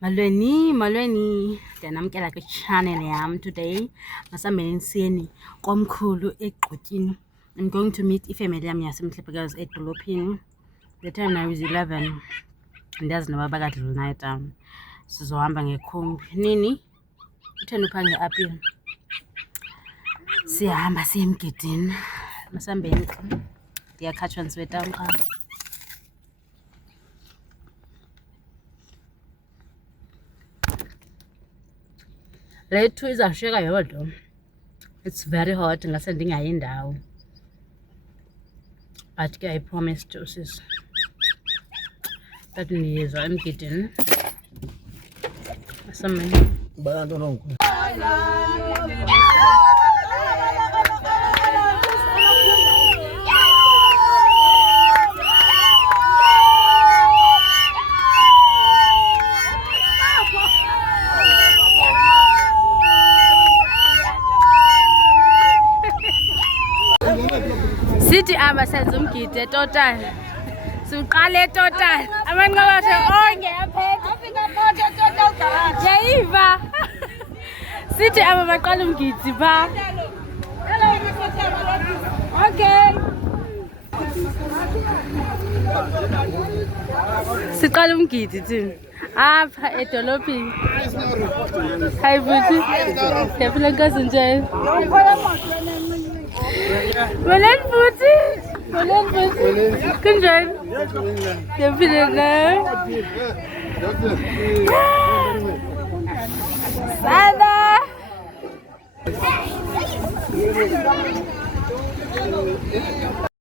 Malweni, ndiyanamkela kwi-channel yam today. Masihambeni nisiyeni komkhulu eGqotyini. I'm going to meet ifamily yam yaseMhlephukazi edolophini. The time now is 11. Andiyazi noba bakadlula nayo town. Sizohamba ngekhumbi. Nini? Utheni uphange apile? Siyahamba siye emgidini. Masihambeni. Ndiyakhatshwa ndisiwe town qha. Le 2 izashiyeka yodwa. It's very hot. Ngase ndingayi ndawo. But ke I promised to sis that ndiyeza emgidini. Masihambeni. Sithi aba senza umgidi total. Siqale total. Amanqalashe onke aphethe. Afika photho total garage. Yayiva. Sithi aba baqala umgidi pha. Okay. Siqala umgidi thina. Apha edolophini. Hayi futhi. Yaphila nkazi nje. Bolen futhi. Kunjani? Yaphila na. Sada.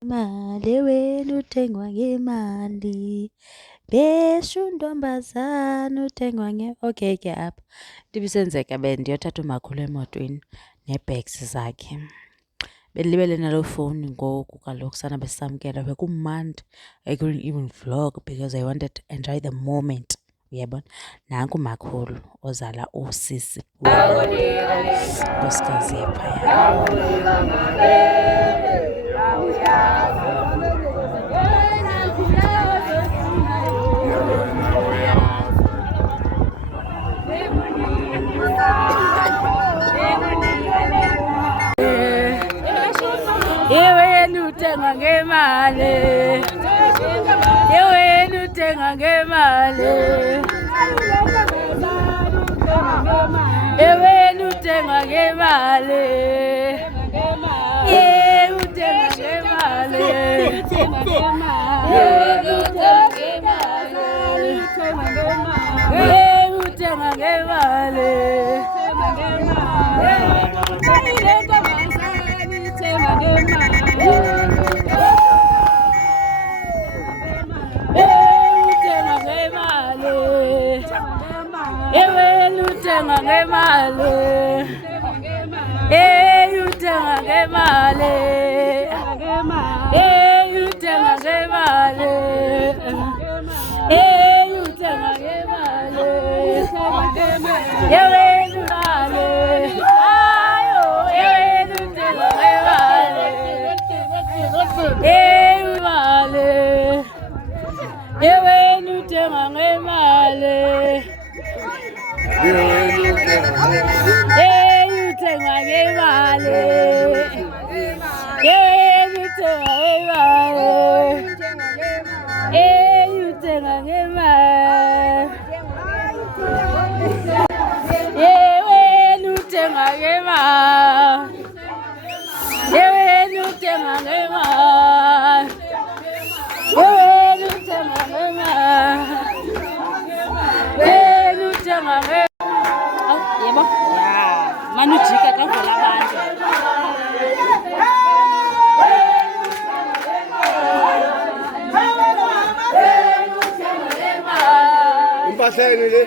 Mali wena uthengwa ngemali. Beshu ntombazana uthengwa Okay ke apha. Ndibisenzeka bendiyothatha umakhulu emotweni neebags zakhe. Belibele nalo phone ngoku kaloku sana besamkela bekumandi. I couldn't even vlog because I wanted to enjoy the moment. Uyabona? Nanku makhulu ozala usisi. Nkosikazi yephaya. Yewenu uthenga ngemali. Yewenu uthenga ngemali. Yewenu uthenga ngemali. Yewenu uthenga ngemali. Yewenu uthenga ngemali. Uthenga ngemali. Uthenga ngemali. Uthenga ngemali. Uthenga ngemali. Yewenu mali. Ayo, yewenu uthenga ngemali. Mali. Yewenu uthenga ngemali. Uthenga ngemali. Uthenga ngemali. Yewenu uthenga ngemali. Yewenu uthenga ngemali. Yewenu uthenga ngemali. Yewenu uthenga ngemali. Yebo? Ya, manujika xa uvela abantu. Impahleni le.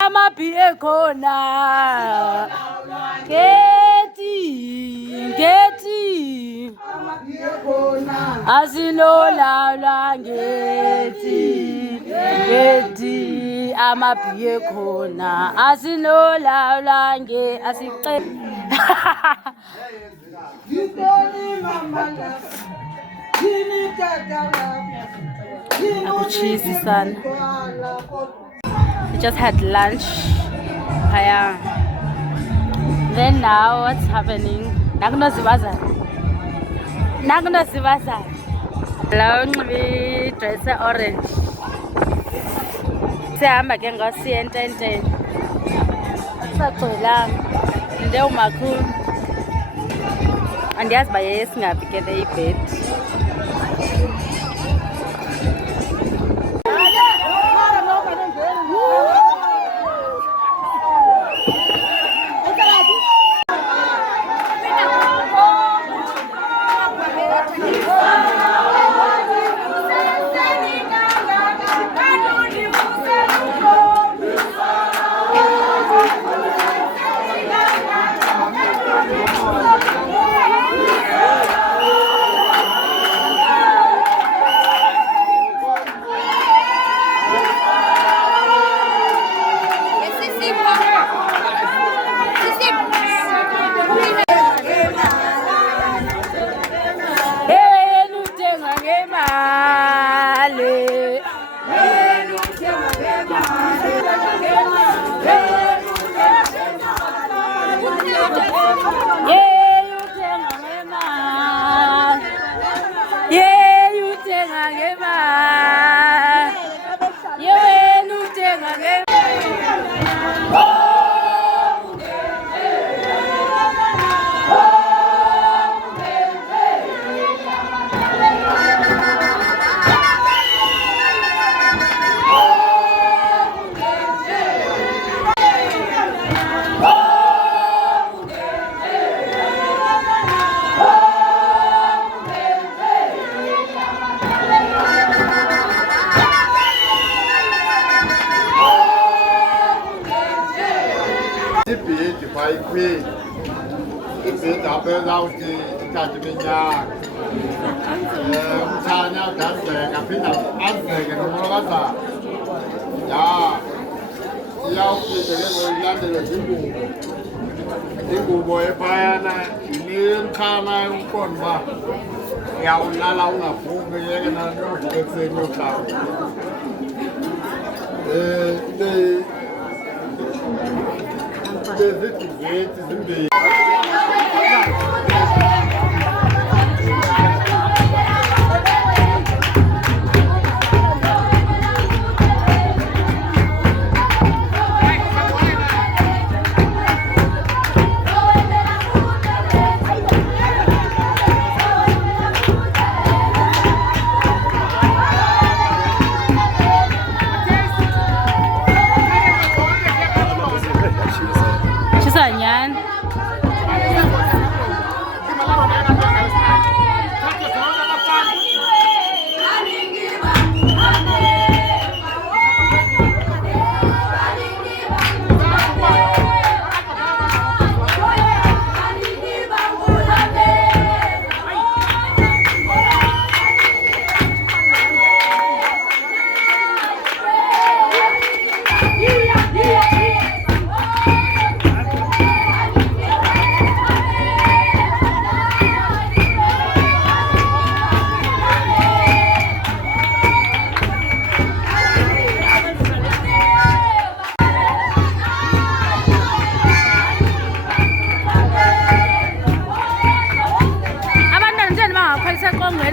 Amabhiye khona ngeti asinolawula ngeti amabhiye khona asinolawula asice akuchisi sana. We just had lunch. Then now what's happening? Nakunozibaza. Hello, we dress orange. Sihamba ke ngosiya ententeni. Sagcwelanga. Nde umakhulu. Andiyazi ba yesingaphi ke le ibed. ayikwi izindaba ezawuthi ithathe iminyaka umthanya udazeka aphinda azeke nomolokazana ya iyawufike ke ngoyilandele ingubo ephayana inemkhama umqondo uba uyawulala ungavuki yeke nanovuka ekuseni yohlala lezidivethi zimbili Yan.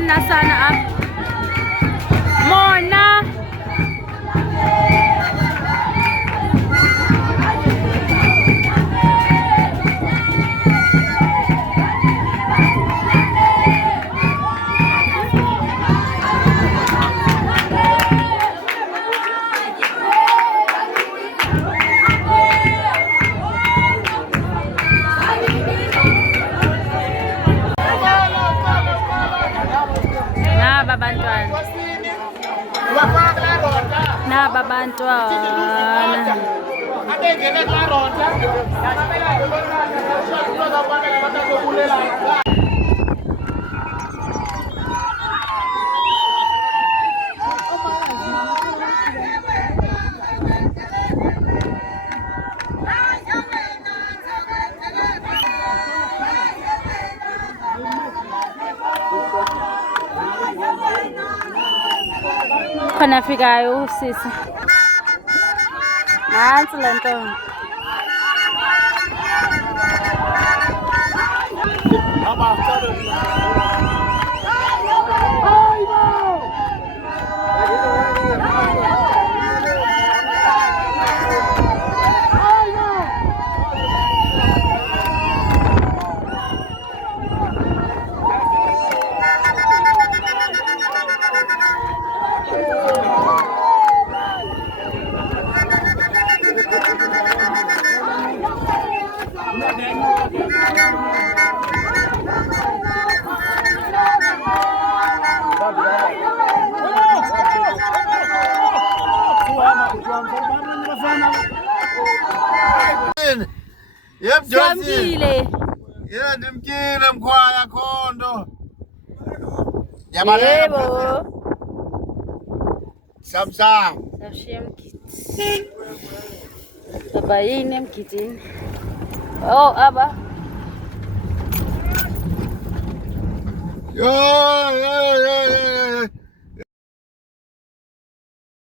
Nasana Mona babantwana khona fikayo usisi nansi le ntombi Siyamkile. Ndimkile mkhwaya khondo. Yebo. Samsam. Sashiya mkiti. Baba yini emkitini? Oh, aba. Yo.